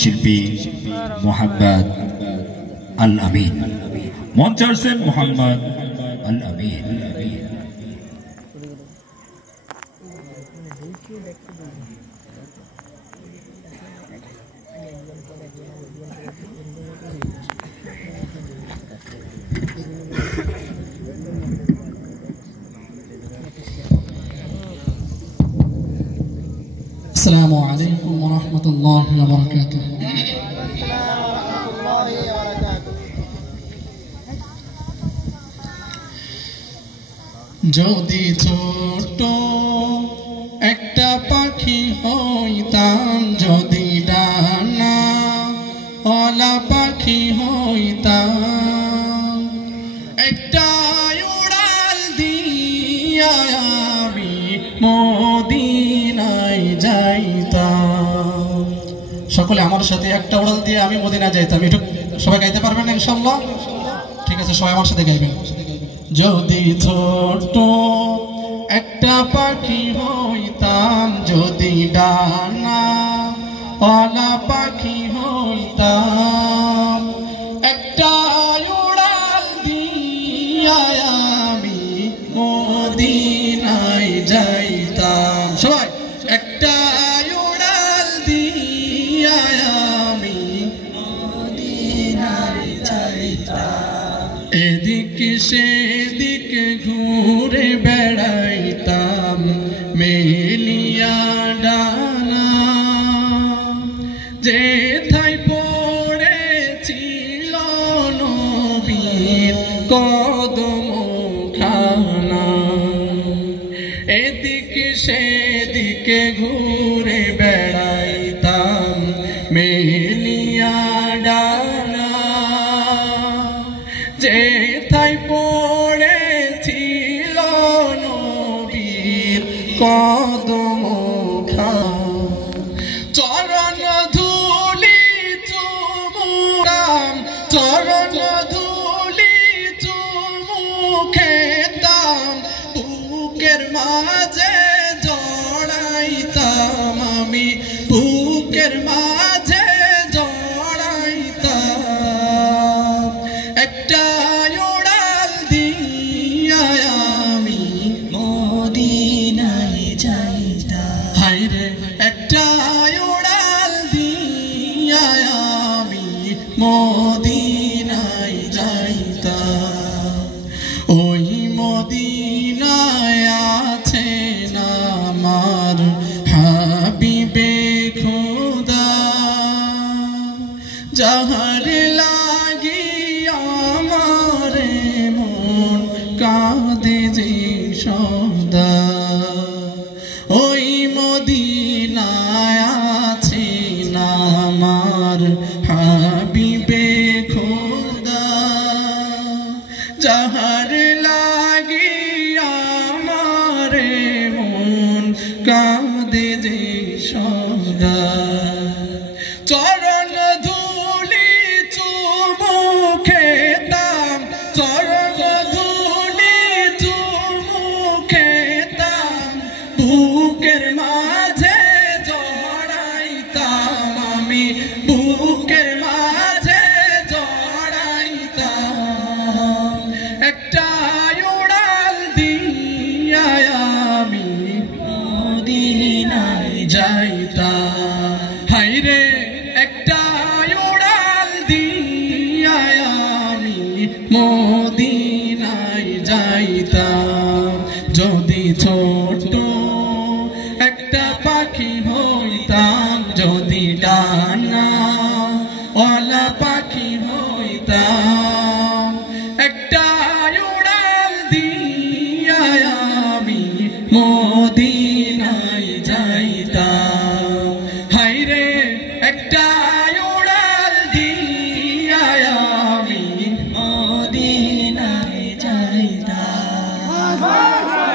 শিল্পী মোহাম্মদ আল আমিন মঞ্চে আসছেন মোহাম্মদ আল আমিন। السلام عليكم ورحمة الله وبركاته। যদি ছোট একটা পাখি হইতাম, যদি ডানা ওলা পাখি হইতাম, একটা উড়াল দিয়া আমি মদিনায় যাইতাম। সকলে আমার সাথে একটা উড়াল দিয়ে আমি মদিনা যাইতাম। একটু সবাই গাইতে পারবেন ইনশাআল্লাহ? ঠিক আছে, সবাই আমার সাথে গাইবেন। যদি ছোট একটা পাখি হইতাম, যদি ডানা ওলা পাখি হইতাম, একটা উড়াল দিয়া আমি মদিনায় যাইতাম। সবাই একটা উড়াল দিয়া আমি মদিনায় যাইতাম। এদিকে সেদিকে ঘুরে বেড়াইতাম মেলিয়া ডানা, যেথায় পড়েছিল নবীর কদমখানা। এদিকে সেদিকে ঘুরে বেড়াইতাম মেলিয়া ডানা, যেথায় পড়েছিল নবীর কদমখানা। চরণ ধুলি চুমুকাম, চরণ ধুলি চুমুখেতাম, বুকের মাঝে জড়াইতাম আমি, বুকের মাঝে জড়াইতাম। একটা উড়াল দিয়া আমি মদিনায় যাইতাম। হায়রে একটা উড়াল দিয়া আমি মদিনায় যাইতাম। ওই মদিনায় আছেন আমার হাবিবে খোদা, যাহার লাগি আমার মন কাঁদে যে সদা। ওই মদিনায় আছেন আমার হাবিবে খোদা, যাহার লাগি আমার মন কাঁদে যে সদা। চরণ ধুলি চুমুখেতাম, চরণ ধুলি চুমুখেতাম, বুকের মাঝে জড়াইতাম আমি, বুকের মাঝে জড়াইতাম। একটা উড়াল দিয়া আমি মদিনায় যাইতাম। হায়রে একটা উড়াল দিয়া আমি মদিনায় যাইতাম। যদি ছোট একটা পাখি হইতাম, যদি ডানা